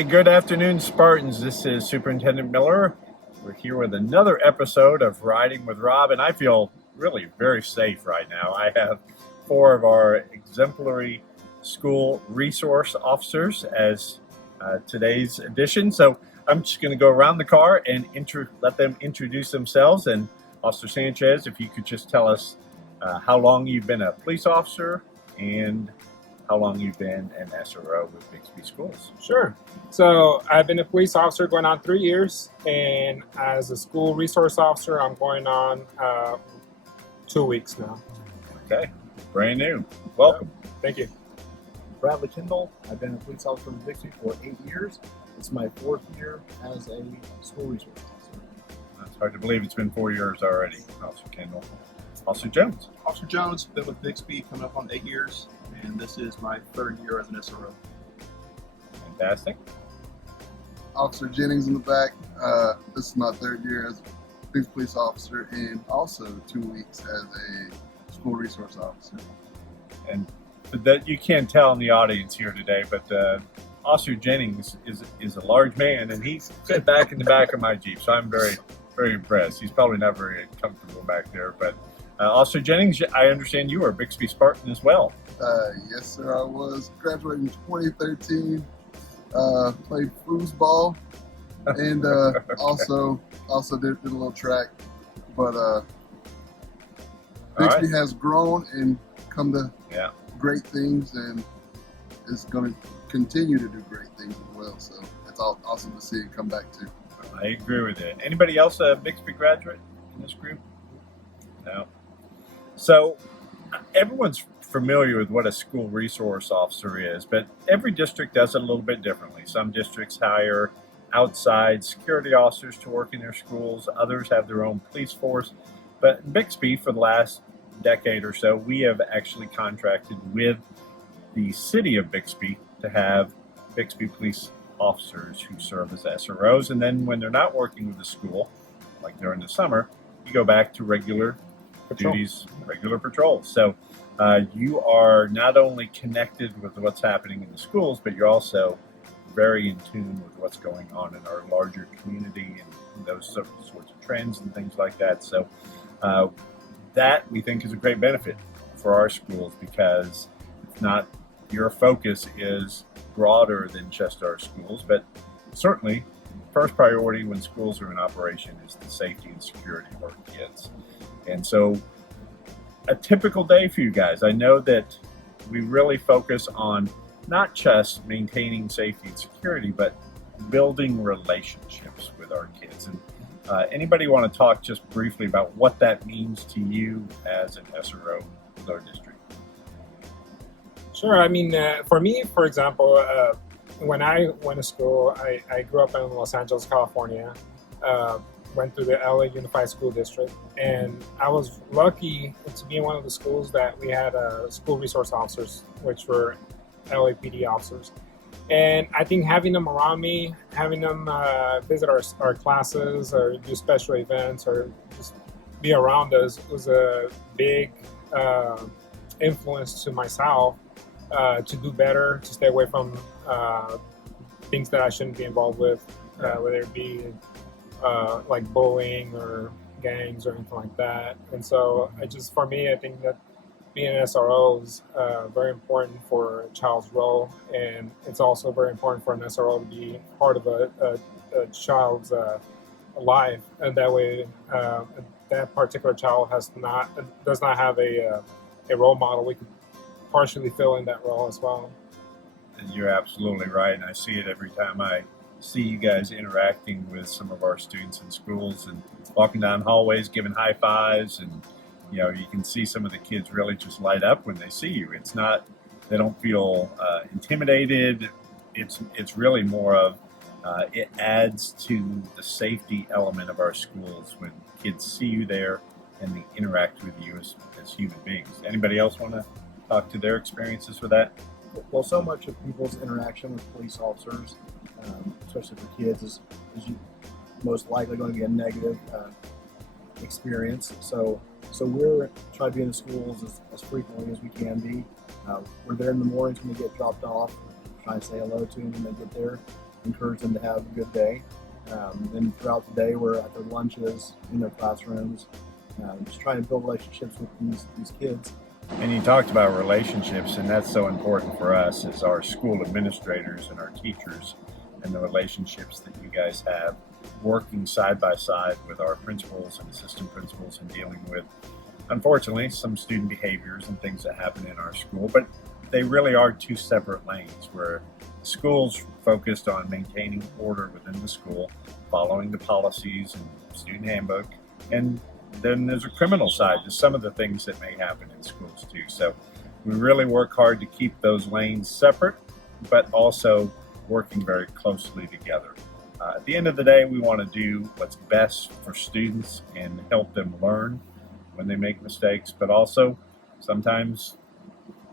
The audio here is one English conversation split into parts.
Hey, good afternoon, Spartans. This is Superintendent Miller. We're here with another episode of Riding with Rob, and I feel really very safe right now. I have four of our exemplary school resource officers as today's edition. So I'm just going to go around the car and let them introduce themselves. And Officer Sanchez, if you could just tell us how long you've been a police officer and how long you've been an SRO with Bixby Schools. Sure. So I've been a police officer going on 3 years, and as a school resource officer, I'm going on 2 weeks now. Okay, brand new. Welcome. Thank you. Bradley Kendall. I've been a police officer in Bixby for 8 years. It's my 4th year as a school resource officer. It's hard to believe it's been 4 years already, Officer Kendall. Officer Jones. Officer Jones, been with Bixby coming up on 8 years, and this is my 3rd year as an SRO. Fantastic. Officer Jennings in the back. This is my 3rd year as a police officer and also 2 weeks as a school resource officer. And that you can't tell in the audience here today, but Officer Jennings is a large man, and he's fit back in the back of my Jeep, so I'm very, very impressed. He's probably not very comfortable back there, but Officer Jennings, I understand you are a Bixby Spartan as well. Yes, sir, I was. Graduated in 2013, played foosball, and also did a little track. But Bixby has grown and come to great things, and is going to continue to do great things as well. So it's awesome to see it come back too. I agree with it. Anybody else a Bixby graduate in this group? No. So everyone's familiar with what a school resource officer is, but every district does it a little bit differently. Some districts hire outside security officers to work in their schools. Others have their own police force. But in Bixby, for the last decade or so, we have actually contracted with the city of Bixby to have Bixby police officers who serve as SROs. And then when they're not working with the school, like during the summer, you go back to regular duties, regular patrols. So you are not only connected with what's happening in the schools, but you're also very in tune with what's going on in our larger community and those sorts of trends and things like that. So that we think is a great benefit for our schools, because it's not, your focus is broader than just our schools, but certainly first priority when schools are in operation is the safety and security of our kids. And so a typical day for you guys, I know that we really focus on not just maintaining safety and security, but building relationships with our kids. And anybody want to talk just briefly about what that means to you as an SRO with our district? Sure. I mean, for me, for example, when I went to school, I grew up in Los Angeles, California. Went through the LA Unified School District, and I was lucky to be in one of the schools that we had school resource officers, which were LAPD officers. And I think having them around me, having them visit our classes or do special events or just be around us was a big influence to myself to do better, to stay away from things that I shouldn't be involved with, whether it be like bullying or gangs or anything like that. And so for me, I think that being an SRO is very important for a child's role, and it's also very important for an SRO to be part of a child's life, and that way that particular child does not have a role model. We could partially fill in that role as well. And you're absolutely right, and I see it every time I see you guys interacting with some of our students in schools and walking down hallways, giving high fives, and you can see some of the kids really just light up when they see you. It's not, they don't feel intimidated. It's really more of it adds to the safety element of our schools when kids see you there and they interact with you as human beings. Anybody else want to talk to their experiences with that? Well, so much of people's interaction with police officers, especially for kids, is most likely going to be a negative experience. So we're trying to be in the schools as frequently as we can be. We're there in the mornings when they get dropped off, trying to say hello to them when they get there. encourage them to have a good day. And throughout the day, we're at their lunches, in their classrooms, just trying to build relationships with these kids. And you talked about relationships, and that's so important for us as our school administrators and our teachers, and the relationships that you guys have working side by side with our principals and assistant principals and dealing with, unfortunately, some student behaviors and things that happen in our school. But they really are two separate lanes, where the school's focused on maintaining order within the school, following the policies and student handbook, and then there's a criminal side to some of the things that may happen in schools too. So we really work hard to keep those lanes separate, but also working very closely together. At the end of the day, we want to do what's best for students and help them learn when they make mistakes, but also sometimes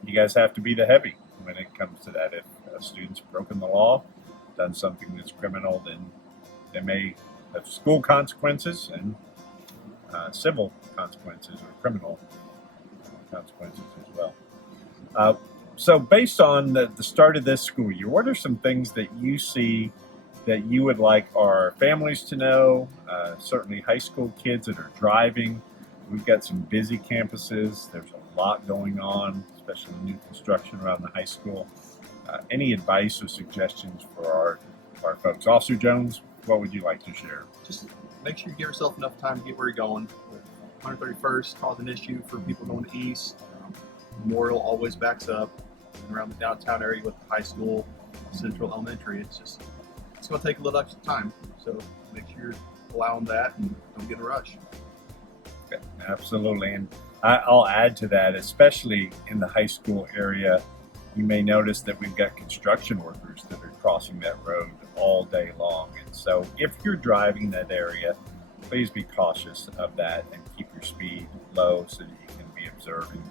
you guys have to be the heavy when it comes to that. If a student's broken the law, done something that's criminal, then they may have school consequences and civil consequences or criminal consequences as well. So based on the start of this school year, what are some things that you see that you would like our families to know, certainly high school kids that are driving? We've got some busy campuses. There's a lot going on, especially new construction around the high school. Any advice or suggestions for our folks? Officer Jones, what would you like to share? Just make sure you give yourself enough time to get where you're going. 131st caused an issue for people going to East. Memorial always backs up. And around the downtown area with the high school, Central Elementary, it's going to take a little extra time. So make sure you're allowing that and don't get in a rush. Okay, absolutely. And I'll add to that, especially in the high school area, you may notice that we've got construction workers that are crossing that road all day long. And so if you're driving that area, please be cautious of that and keep your speed low so that you can be observing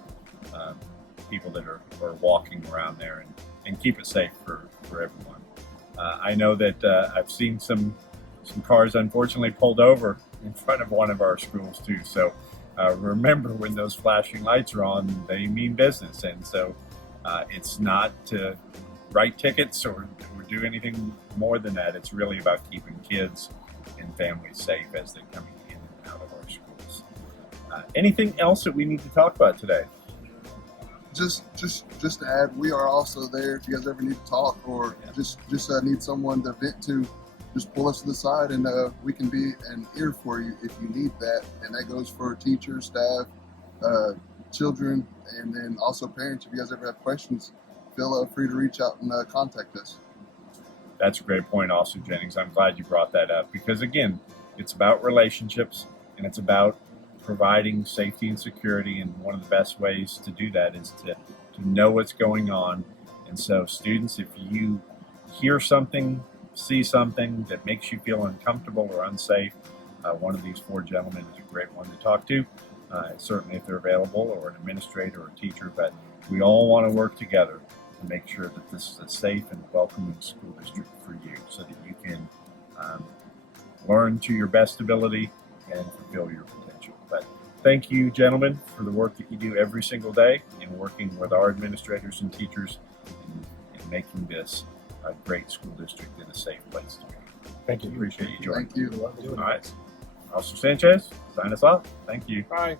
people that are walking around there, and keep it safe for everyone. I know that I've seen some cars unfortunately pulled over in front of one of our schools too. So remember, when those flashing lights are on, they mean business. And so it's not to write tickets or do anything more than that. It's really about keeping kids and families safe as they're coming in and out of our schools. Anything else that we need to talk about today? Just to add, we are also there if you guys ever need to talk or just need someone to vent to. Just pull us to the side and we can be an ear for you if you need that. And that goes for teachers, staff, children, and then also parents. If you guys ever have questions, feel free to reach out and contact us. That's a great point, Officer Jennings. I'm glad you brought that up because, again, it's about relationships and it's about providing safety and security. And one of the best ways to do that is to know what's going on. And so, students, if you hear something, see something that makes you feel uncomfortable or unsafe, one of these four gentlemen is a great one to talk to, certainly if they're available, or an administrator or a teacher. But we all want to work together to make sure that this is a safe and welcoming school district for you so that you can learn to your best ability and fulfill your potential. But thank you, gentlemen, for the work that you do every single day in working with our administrators and teachers in making this a great school district and a safe place to be. Thank you. Appreciate you joining. Thank you. All right. Officer Sanchez, sign us off. Thank you. Bye.